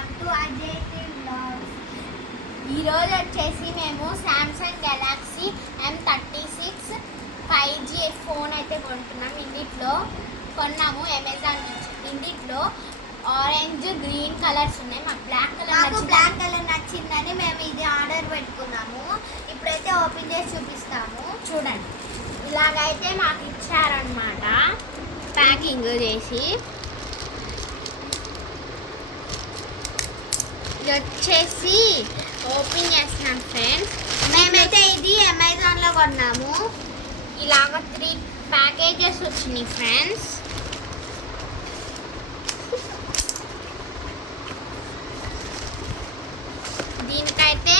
Welcome to Ajay vlogs. ఈరోజు వచ్చేసి మేము Samsung Galaxy M36 5G phone అయితే కొంటున్నాం. ఇందులో కొన్నాము అమెజాన్ నుంచి. ఇందులో ఆరెంజ్ గ్రీన్ కలర్స్ ఉన్నాయి. మాకు బ్లాక్ కలర్ నచ్చిందని మేము ఇది ఆర్డర్ పెట్టుకున్నాము. ఇప్పుడైతే ఓపెన్ చేసి చూపిస్తాము. చూడండి, ఇలాగైతే మాకు ఇచ్చారనమాట ప్యాకింగ్ చేసి. ఇది వచ్చేసి ఓపెన్ చేస్తున్నాం ఫ్రెండ్స్. మేమైతే ఇది అమెజాన్లో కొన్నాము. ఇలాగ 3 ప్యాకేజెస్ వచ్చినాయి ఫ్రెండ్స్. దీనికైతే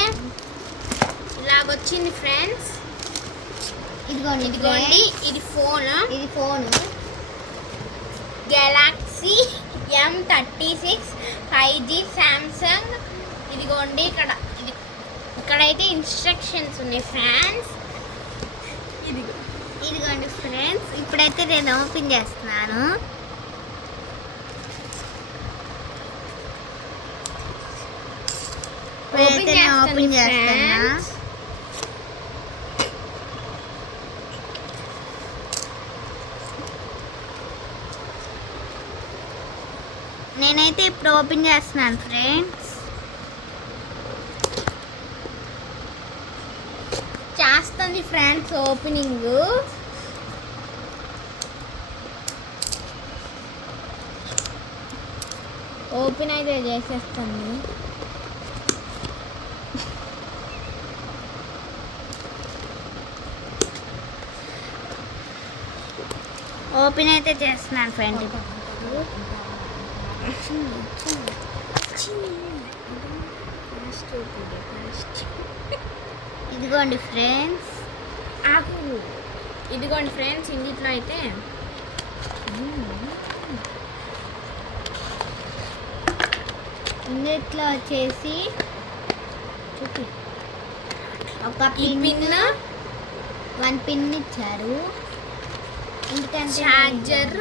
ఇలాగొచ్చింది ఫ్రెండ్స్. ఇదిగోండి ఇది phone Galaxy M36 5G Samsung. ఇదిగోండి ఇక్కడైతే ఇన్స్ట్రక్షన్స్ ఉన్నాయి ఫ్రెండ్స్. ఇదిగోండి ఫ్రెండ్స్, ఇప్పుడైతే నేను ఓపెన్ చేస్తున్నాను. ఓపెన్ చేస్తున్నా. నేనైతే ఇప్పుడు ఓపెన్ చేస్తున్నాను ఫ్రెండ్స్. చేస్తుంది ఫ్రెండ్స్ ఓపెనింగ్. ఓపెన్ అయితే చేసేస్తాను. ఓపెన్ అయితే చేస్తున్నాను ఫ్రెండ్. ఇదిగోండి ఫ్రెండ్స్. ఇదిగోండి ఫ్రెండ్స్, ఇందులో అయితే ఇందులో వచ్చేసి ఒక పిన్ 1 పిన్ ఇచ్చారు. ఎందుకంటే చార్జర్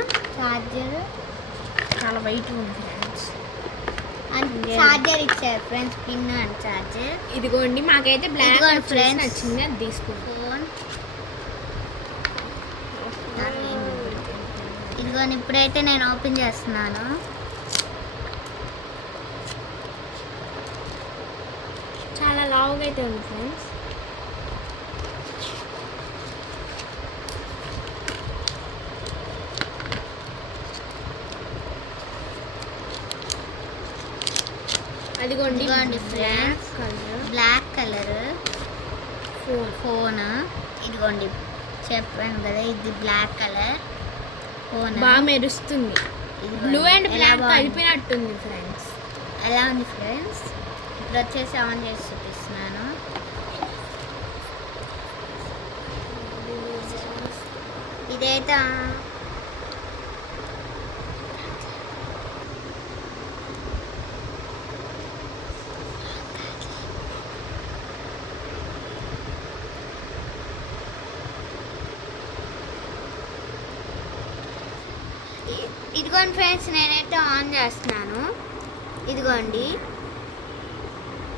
చాలా వైట్ ఉంది ఫ్రెండ్స్. చార్జర్ ఇచ్చారు ఫ్రెండ్స్, పిన్ అండ్ చార్జర్. ఇదిగోండి మాకైతే బ్లాక్ ఫ్రెండ్స్ నచ్చింది, అది తీసుకోండి. ఫోన్ ఇదిగోండి, ఇప్పుడైతే నేను ఓపెన్ చేస్తున్నాను. చాలా లావుగా అయితే ఉంది ఫ్రెండ్స్. అదిగోండి ఫ్రెండ్స్, బ్లాక్ కలర్ ఫోన్. ఇదిగోండి చెప్పాను కదా, ఇది బ్లాక్ కలర్ ఫోన్. బాగా మెరుస్తుంది. బ్లూ అండ్ బ్లాక్ కలిపినట్టుంది ఫ్రెండ్స్. ఎలా ఉంది ఫ్రెండ్స్? ఇప్పుడు వచ్చేసి ఆన్ చేసి చూపిస్తున్నాను. ఇదైతే ఇదిగోండి ఫ్రెండ్స్, నేనైతే ఆన్ చేస్తున్నాను. ఇదిగోండి